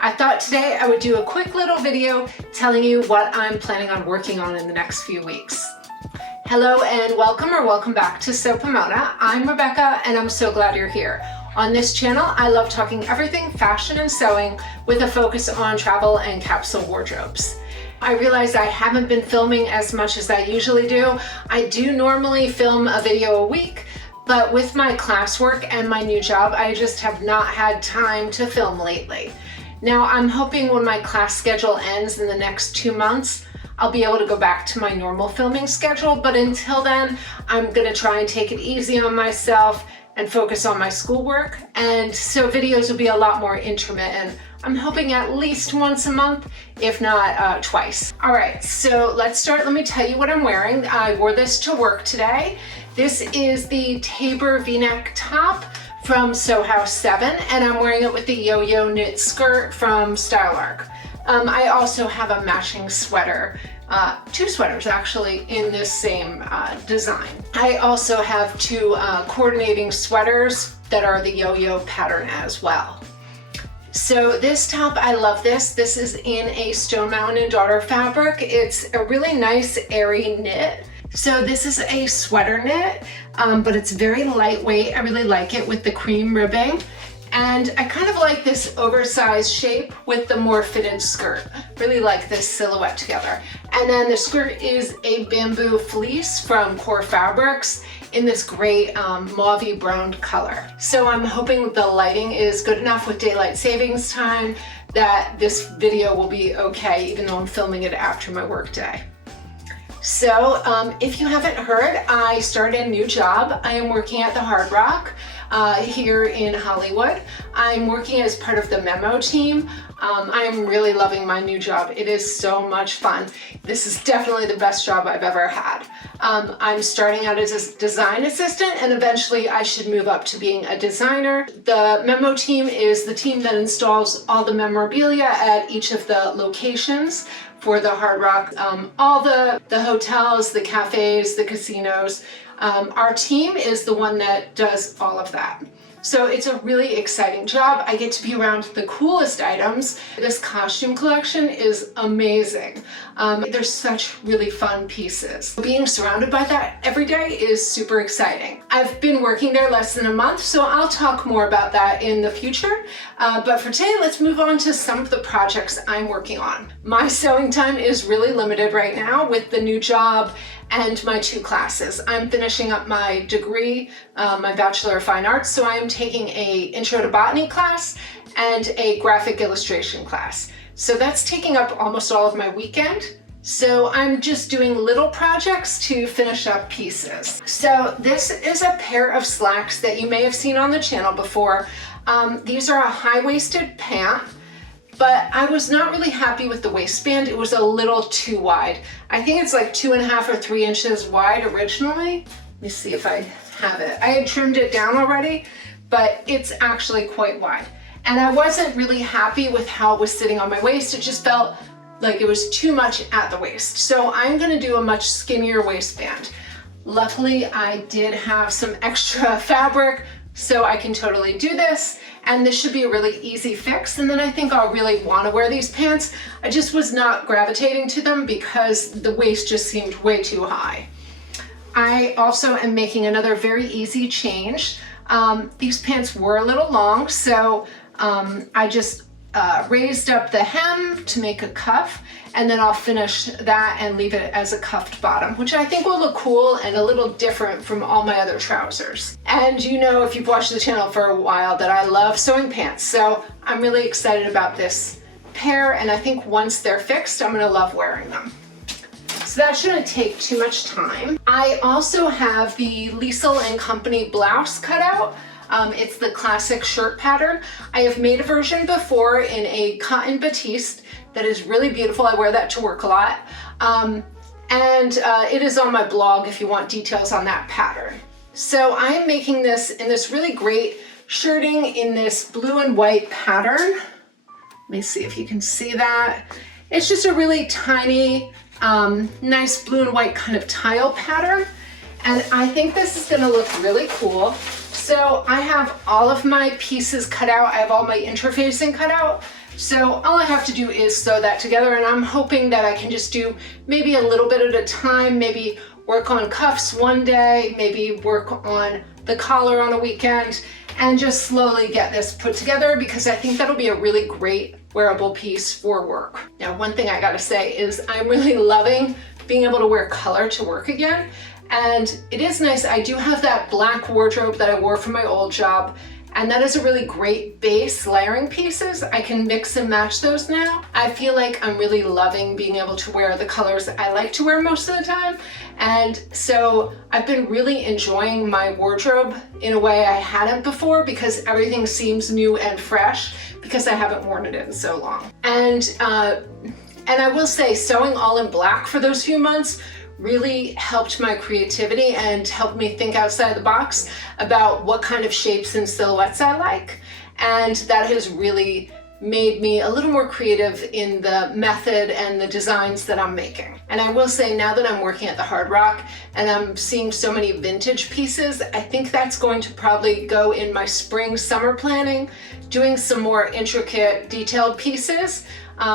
I thought today I would do a quick little video telling you what I'm planning on working on in the next few weeks. Hello and welcome or welcome back to Sew Pomona. I'm Rebecca and I'm so glad you're here. On this channel, I love talking everything fashion and sewing with a focus on travel and capsule wardrobes. I realize I haven't been filming as much as I usually do. I do normally film a video a week, but with my classwork and my new job, I just have not had time to film lately. Now, I'm hoping when my class schedule ends in the next 2 months, I'll be able to go back to my normal filming schedule, but until then, I'm gonna try and take it easy on myself and focus on my schoolwork, and so videos will be a lot more intermittent. I'm hoping at least once a month, if not twice. All right, so let's start. Let me tell you what I'm wearing. I wore this to work today. This is the Tabor V-neck top from Sew House 7, and I'm wearing it with the yo-yo knit skirt from Style Arc. I also have a matching sweater, 2 sweaters actually in this same design. I also have 2 coordinating sweaters that are the yo-yo pattern as well. So this top, I love this. This is in a Stone Mountain and Daughter fabric. It's a really nice airy knit. So this is a sweater knit, but it's very lightweight. I really like it with the cream ribbing. And I kind of like this oversized shape with the more fitted skirt. Really like this silhouette together. And then the skirt is a bamboo fleece from Core Fabrics in this great mauve-y brown color. So I'm hoping the lighting is good enough with daylight savings time that this video will be okay, even though I'm filming it after my work day. So if you haven't heard, I started a new job. I am working at the Hard Rock here in Hollywood. I'm working as part of the memo team. I'm really loving my new job. It is so much fun. This is definitely the best job I've ever had. I'm starting out as a design assistant and eventually I should move up to being a designer. The memo team is the team that installs all the memorabilia at each of the locations for the Hard Rock, all the hotels, the cafes, the casinos. Our team is the one that does all of that. So it's a really exciting job. I get to be around the coolest items. This costume collection is amazing. There's such really fun pieces. Being surrounded by that every day is super exciting. I've been working there less than a month, so I'll talk more about that in the future. But for today, let's move on to some of the projects I'm working on. My sewing time is really limited right now with the new job and my 2 classes. I'm finishing up my degree, my Bachelor of Fine Arts, so I am taking a Intro to Botany class and a graphic illustration class. So that's taking up almost all of my weekend. So I'm just doing little projects to finish up pieces. So this is a pair of slacks that you may have seen on the channel before. These are a high-waisted pant, but I was not really happy with the waistband. It was a little too wide. I think it's like 2.5 or 3 inches wide originally. Let me see if I have it. I had trimmed it down already, but it's actually quite wide. And I wasn't really happy with how it was sitting on my waist. It just felt like it was too much at the waist. So I'm gonna do a much skinnier waistband. Luckily, I did have some extra fabric, so I can totally do this, and this should be a really easy fix, and then I think I'll really want to wear these pants. I just was not gravitating to them because the waist just seemed way too high. I also am making another very easy change. These pants were a little long, so I just raised up the hem to make a cuff, and then I'll finish that and leave it as a cuffed bottom, which I think will look cool and a little different from all my other trousers. And you know, if you've watched the channel for a while, that I love sewing pants, so I'm really excited about this pair, and I think once they're fixed, I'm gonna love wearing them. So that shouldn't take too much time. I also have the Liesel & Company blouse cut out. It's the classic shirt pattern. I have made a version before in a cotton batiste that is really beautiful. I wear that to work a lot. It is on my blog if you want details on that pattern. So I am making this in this really great shirting in this blue and white pattern. Let me see if you can see that. It's just a really tiny, nice blue and white kind of tile pattern. And I think this is gonna look really cool. So I have all of my pieces cut out. I have all my interfacing cut out, So all I have to do is sew that together, and I'm hoping that I can just do maybe a little bit at a time, maybe work on cuffs one day, maybe work on the collar on a weekend, and just slowly get this put together, because I think that'll be a really great wearable piece for work. Now, one thing I gotta say is I'm really loving being able to wear color to work again. And it is nice, I do have that black wardrobe that I wore for my old job, and that is a really great base layering pieces. I can mix and match those now. I feel like I'm really loving being able to wear the colors I like to wear most of the time. And so I've been really enjoying my wardrobe in a way I hadn't before, because everything seems new and fresh because I haven't worn it in so long. And I will say, sewing all in black for those few months really helped my creativity and helped me think outside the box about what kind of shapes and silhouettes I like. And that has really made me a little more creative in the method and the designs that I'm making. And I will say, now that I'm working at the Hard Rock and I'm seeing so many vintage pieces, I think that's going to probably go in my spring summer planning, doing some more intricate detailed pieces.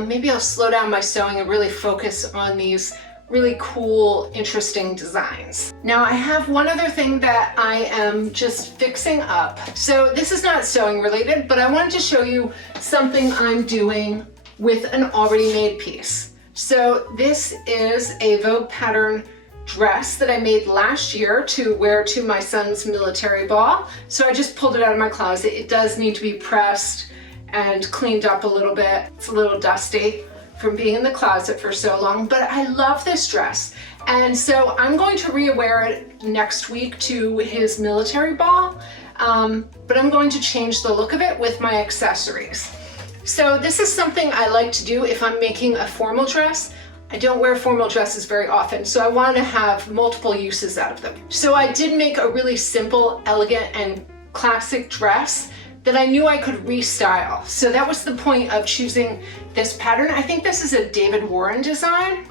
Maybe I'll slow down my sewing and really focus on these really cool, interesting designs. Now, I have one other thing that I am just fixing up. So this is not sewing related, but I wanted to show you something I'm doing with an already made piece. So this is a Vogue pattern dress that I made last year to wear to my son's military ball. So I just pulled it out of my closet. It does need to be pressed and cleaned up a little bit. It's a little dusty from being in the closet for so long, but I love this dress. And so I'm going to re-wear it next week to his military ball, but I'm going to change the look of it with my accessories. So this is something I like to do if I'm making a formal dress. I don't wear formal dresses very often, so I want to have multiple uses out of them. So I did make a really simple, elegant, and classic dress that I knew I could restyle. So that was the point of choosing this pattern. I think this is a David Warren design,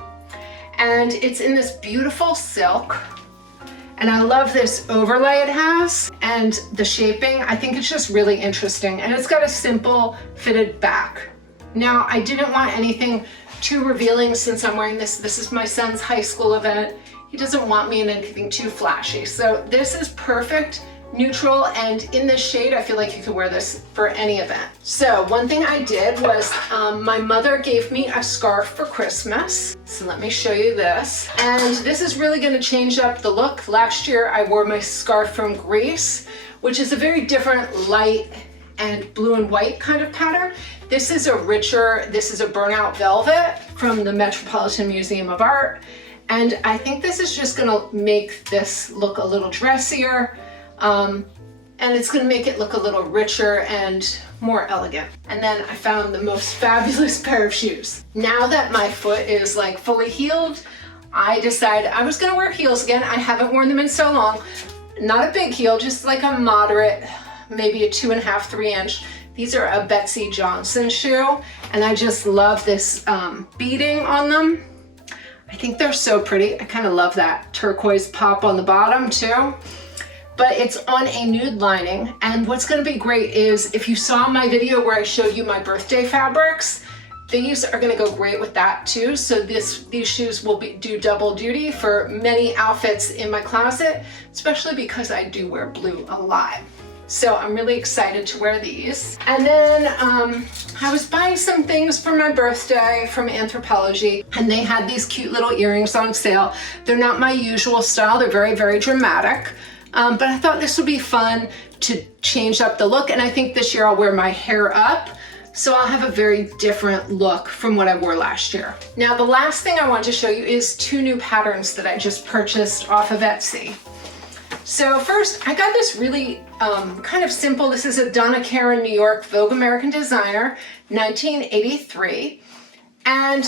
and it's in this beautiful silk. And I love this overlay it has and the shaping. I think it's just really interesting, and it's got a simple fitted back. Now, I didn't want anything too revealing since I'm wearing this. This is my son's high school event. He doesn't want me in anything too flashy. So this is perfect, neutral, and in this shade, I feel like you could wear this for any event. So one thing I did was my mother gave me a scarf for Christmas. So let me show you this. And this is really gonna change up the look. Last year, I wore my scarf from Greece, which is a very different light and blue and white kind of pattern. This is a burnout velvet from the Metropolitan Museum of Art. And I think this is just gonna make this look a little dressier. And it's gonna make it look a little richer and more elegant. And then I found the most fabulous pair of shoes. Now that my foot is like fully healed, I decided I was gonna wear heels again. I haven't worn them in so long. Not a big heel, just like a moderate, maybe a 2.5, 3 inch. These are a Betsy Johnson shoe, and I just love this beading on them. I think they're so pretty. I kind of love that turquoise pop on the bottom too. But it's on a nude lining, and what's gonna be great is if you saw my video where I showed you my birthday fabrics, these are gonna go great with that too. So these shoes will do double duty for many outfits in my closet, especially because I do wear blue a lot. So I'm really excited to wear these. And then I was buying some things for my birthday from Anthropologie, and they had these cute little earrings on sale. They're not my usual style, they're very, very dramatic. But I thought this would be fun to change up the look, and I think this year I'll wear my hair up, so I'll have a very different look from what I wore last year. Now, the last thing I want to show you is 2 new patterns that I just purchased off of Etsy. So first, I got this really kind of simple, this is a Donna Karan New York Vogue American Designer, 1983. And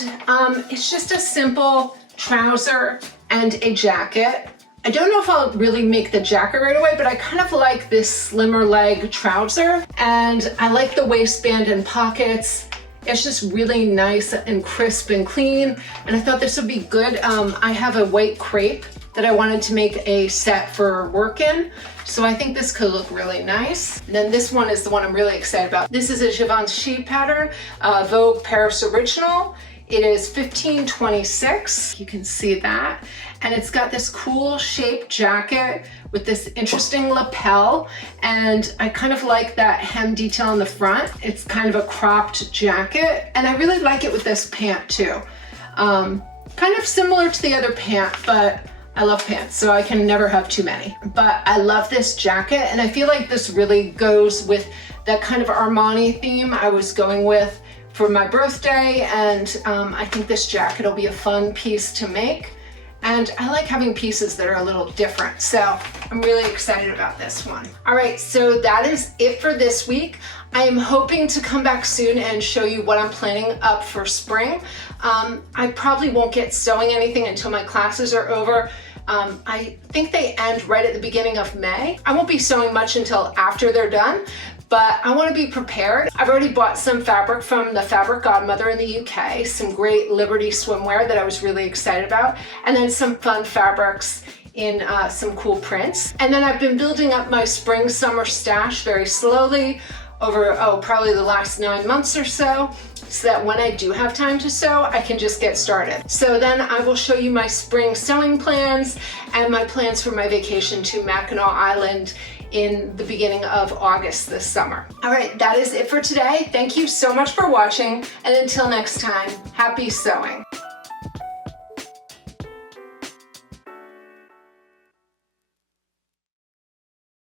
it's just a simple trouser and a jacket. I don't know if I'll really make the jacket right away, but I kind of like this slimmer leg trouser, and I like the waistband and pockets. It's just really nice and crisp and clean, and I thought this would be good. I have a white crepe that I wanted to make a set for work in, So I think this could look really nice. And then this one is the one I'm really excited about. This is a Givenchy pattern, Vogue Paris Original. It is 1526, you can see that. And it's got this cool shaped jacket with this interesting lapel. And I kind of like that hem detail on the front. It's kind of a cropped jacket. And I really like it with this pant too. Kind of similar to the other pant, but I love pants, so I can never have too many. But I love this jacket, and I feel like this really goes with that kind of Armani theme I was going with for my birthday, and I think this jacket will be a fun piece to make. And I like having pieces that are a little different, so I'm really excited about this one. All right, so that is it for this week. I am hoping to come back soon and show you what I'm planning up for spring. I probably won't get sewing anything until my classes are over. I think they end right at the beginning of May. I won't be sewing much until after they're done, but I want to be prepared. I've already bought some fabric from the Fabric Godmother in the UK, some great Liberty swimwear that I was really excited about, and then some fun fabrics in some cool prints. And then I've been building up my spring summer stash very slowly over, probably the last 9 months or so that when I do have time to sew, I can just get started. So then I will show you my spring sewing plans and my plans for my vacation to Mackinac Island in the beginning of August this summer. All right, that is it for today. Thank you so much for watching, and until next time, happy sewing.